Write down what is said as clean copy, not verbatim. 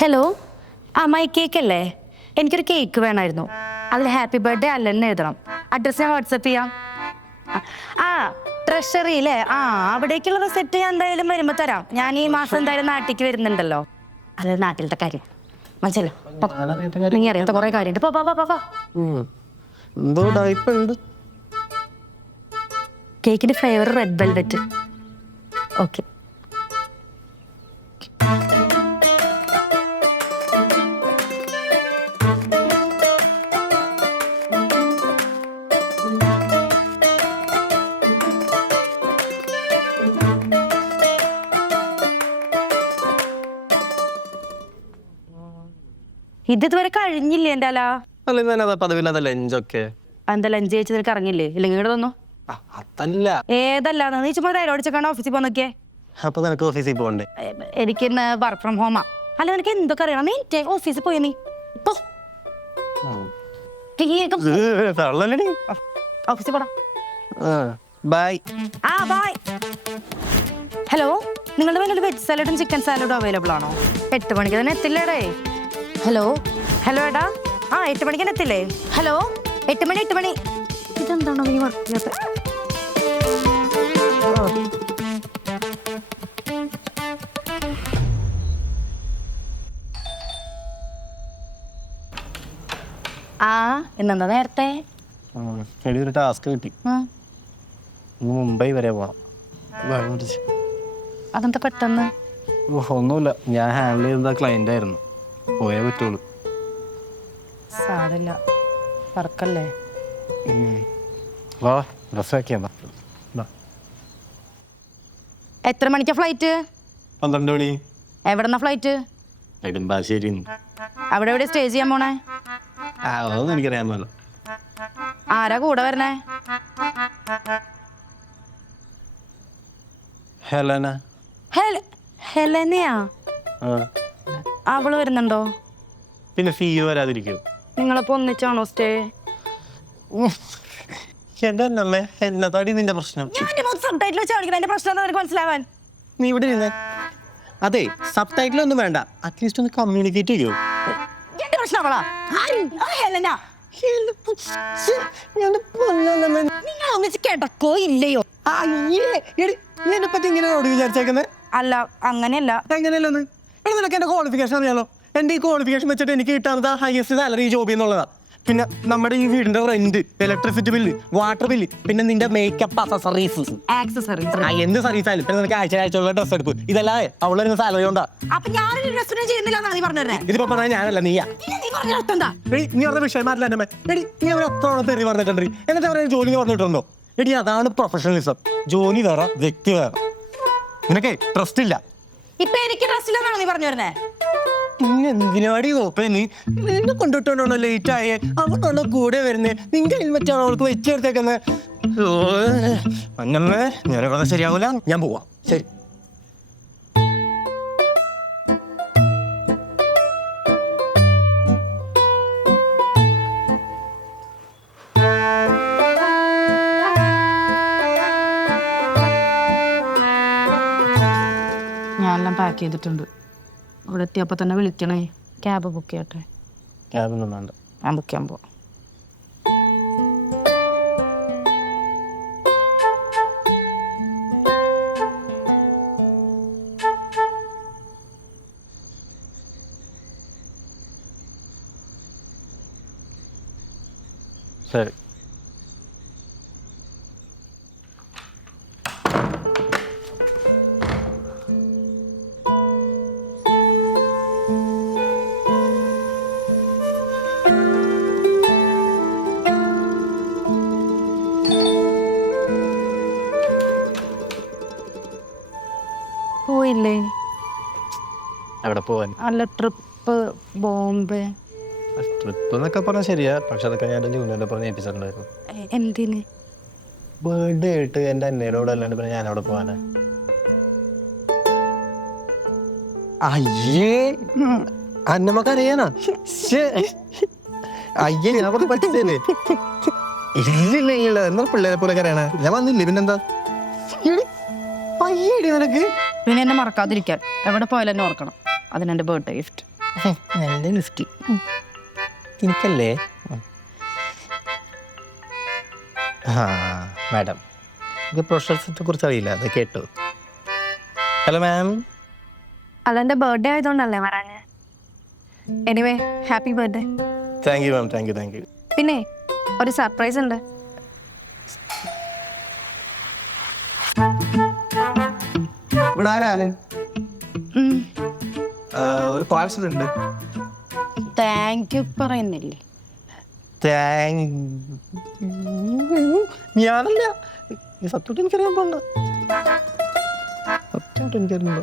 Hello, my cake അല്ലേ? എനിക്കൊരു cake വേണമായിരുന്നു. അതിൽ ഹാപ്പി ബർത്ത്ഡേ അല്ലെന്ന് എഴുതണം. അഡ്രസ്സ് ഞാൻ വാട്സപ്പ് ചെയ്യാം. ട്രഷറി അല്ലേ? അവിടേക്കുള്ള സെറ്റ് ഞാൻ എന്തായാലും വരുമ്പോൾ തരാം. ഞാൻ ഈ മാസം എന്തായാലും നാട്ടിലേക്ക് വരുന്നുണ്ടല്ലോ. അത് നാട്ടിലത്തെ കാര്യം മനസ്സിലോ. നീ അറിയാത്ത കുറെ കാര്യമുണ്ട്. കേക്കിന്റെ ഫ്ലേവർ റെഡ് വെൽവെറ്റ്. ഓക്കെ. ഇതുവരെ കഴിഞ്ഞില്ലേ എൻ്റെ അല്ല? എന്താ ലഞ്ച് കഴിച്ച് നിനക്ക് ഇറങ്ങില്ലേ? ഇല്ലെങ്കിൽ ഇവിടെ തന്നു. ഏതല്ല നീ ചുമ്മാ തൈരോടിച്ചൊക്കെയാണ് ഓഫീസിൽ പോകാൻ നോക്കിയേ. ഓഫീസിൽ പോകണ്ടേ? എനിക്ക് ഇന്ന് വർക്ക് ഫ്രം ഹോമാ. അല്ല നിനക്ക് എന്തൊക്കെ അറിയണം? നീ ഓഫീസിൽ പോയി നീ ഓഫീസിൽ പോടാ. ബൈ. ബൈ. ഹലോ, നിങ്ങളുടെ വേണ്ടി വെജ് സാലഡും ചിക്കൻ സാലഡും അവൈലബിൾ ആണോ? 8 മണിക്ക് തന്നെ എത്തില്ലേടേ? ഹലോ എടാ, 8 മണിക്ക് തന്നെ എത്തില്ലേ? ഹലോ, 8 മണി. ഇതെന്താണോ നീ വർക്ക് ചെയ്യാത്ത? ഇന്നെന്താ നേരത്തെ? ഒരു ടാസ്ക് കിട്ടി. മുംബൈ വരെ പോണം. അതെന്താ പെട്ടെന്ന്? ഒന്നുമില്ല, ഞാൻ ഹാൻഡിൽ ചെയ്ത ക്ലയന്റ് ആയിരുന്നു. പോയേ പറ്റുള്ളൂ. സാരമില്ല, വർക്കല്ലേ. വാ, ഡ്രസ്സാക്കിയാ. എത്ര മണിക്കാ ഫ്ലൈറ്റ്? 12 മണി. എവിടെന്നാ ഫ്ലൈറ്റ്? നെടുമ്പാശ്ശേരി. അവിടെ എവിടെ സ്റ്റേ ചെയ്യാൻ പോണേ? അതൊന്നും എനിക്കറിയാമല്ലോ. ആരാ കൂടെ വരണേ? ഹെലന. ഹെലനയാ? അവള് വരുന്നുണ്ടോ? പിന്നെ ഫീ വരാതിരിക്കും. നിങ്ങളിപ്പോ ഒന്നിച്ചാണോ സ്റ്റേ? എന്നതാടി നിന്റെ പ്രശ്നം? മനസ്സിലാവാൻ നീ ഇവിടെ ഇരുന്നേ. അതെ, സബ് ടൈറ്റിൽ ഒന്നും വേണ്ട, അറ്റ്ലീസ്റ്റ് ഒന്ന് കമ്മ്യൂണിക്കേറ്റ് ചെയ്യൂ. കേട്ടോ ഇല്ലയോ? വിചാരിച്ചേക്കുന്നത് അല്ല, അങ്ങനെയല്ല. എങ്ങനെയല്ലെന്ന് നിനക്ക് എന്റെ ക്വാളിഫിക്കേഷൻ അറിയാലോ. എന്റെ ഈ ക്വാളിഫിക്കേഷൻ വെച്ചിട്ട് എനിക്ക് കിട്ടാവുന്നത് ഹയസ്റ്റ് സാലറി ജോബ് എന്നുള്ളതാണ്. പിന്നെ നമ്മുടെ ഈ വീടിന്റെ rent, electricity bill, water bill, പിന്നെ നിന്റെ മേക്കപ്പ് ആക്സസറീസ്. എന്ത് സർവീസ് ആയാലും പിന്നെ നിനക്ക് ആഴ്ചയുള്ള ഡ്രസ് എടുപ്പ്, ഇതെല്ലാം അവളെ സാലറി ഉണ്ടാ. ഇതിപ്പോ പറഞ്ഞാൽ ഞാനല്ല, നീയാ. നീ പറഞ്ഞ വിഷയമാരില്ല എന്റെ നീ അവർ എത്ര തെറി പറഞ്ഞിട്ടുണ്ട്. എന്നിട്ട് അവരെ ജോലി പറഞ്ഞിട്ടുണ്ടോ? എടി, അതാണ് പ്രൊഫഷണലിസം. ജോലി വേറെ, വ്യക്തി വേറെ. നിനക്കേ ട്രസ്റ്റ് ഇല്ല. ഇപ്പൊ എനിക്ക് ട്രസ്റ്റ് ഇല്ലെന്നാണ് നീ പറഞ്ഞു വരുന്നേ? പിന്നെ എന്തിനാടി നോപ്പേ നീ എന്നെ കൊണ്ടിട്ടാണോ ലേറ്റ് ആയേ? അവളാണോ കൂടെ വരുന്നേ? നിന്റെ ഹെൽമെറ്റാണോ അവൾക്ക് വെച്ചെടുത്തേക്കുന്നത്? അങ്ങനെ ഞാനിവിടെ ശരിയാവൂല, ഞാൻ പോവാ. ശരി. ഞാനെല്ലാം പാക്ക് ചെയ്തിട്ടുണ്ട്. ഇവിടെ എത്തിയപ്പോൾ തന്നെ വിളിക്കണേ. ക്യാബ് ബുക്ക് ചെയ്യട്ടെ? ക്യാബൊന്നും വേണ്ട, ഞാൻ ബുക്ക് ചെയ്യാൻ പോവാം. ശരി. പോയില്ലേ? എവിടെ പോവാൻ? അല്ല, ട്രിപ്പ് ബോംബെ. ട്രിപ്പ് എന്നൊക്കെ പറഞ്ഞാൽ ശരിയാ, പക്ഷെ അതൊക്കെ ഞാൻ ജൂനിയറിനെ പറഞ്ഞ് ഏൽപ്പിച്ചിട്ടുണ്ടായിരുന്നു. എന്തിന്? ബർത്ത്ഡേ ആയിട്ട് എൻ്റെ അന്നേരോട് അല്ലാണ്ട് പിന്നെ ഞാൻ അവിടെ പോവാനാ. അയ്യേ, അന്നമ്മക്ക് അറിയാനാ? അയ്യേ, ഞാൻ പറഞ്ഞ പറ്റില്ലേ? ഇല്ല, എന്താ പിള്ളേരെ പോലെ അറിയണേ? ഞാൻ വന്നില്ലേ, പിന്നെന്താ? നിനക്ക് പിന്നെ എന്നെ മറക്കാതിരിക്കാൻ എവിടെ പോയാലും എന്നെ ഓർക്കണം. അതിനെൻ്റെ ബർത്ത്ഡേ ഗിഫ്റ്റ്. നല്ല ഗിഫ്റ്റ് എനിക്കല്ലേ? ആ മാഡം, ഇത് പ്രൊഫഷണൽസിനെ കുറിച്ച് അറിയില്ല, അത് കേട്ടു. Hello ma'am. അല്ല, എൻ്റെ ബർത്ത്ഡേ ആയതുകൊണ്ടല്ലേ വരാഞ്ഞ്. Anyway, happy birthday. Thank you ma'am, thank you. പിന്നെ ഒരു സർപ്രൈസ് ഉണ്ട്. ഇവിടെ ആരാണ്? ഉം. ഒരു പാഴ്സൽ ഉണ്ട്. താങ്ക് യു പറയുന്നില്ലേ? ഞാനല്ല, ഈ സത്യമായിട്ട് എനിക്കറിയാൻ പോണ്ട. സത്യമായിട്ട് എനിക്കറിയുന്നുണ്ട്.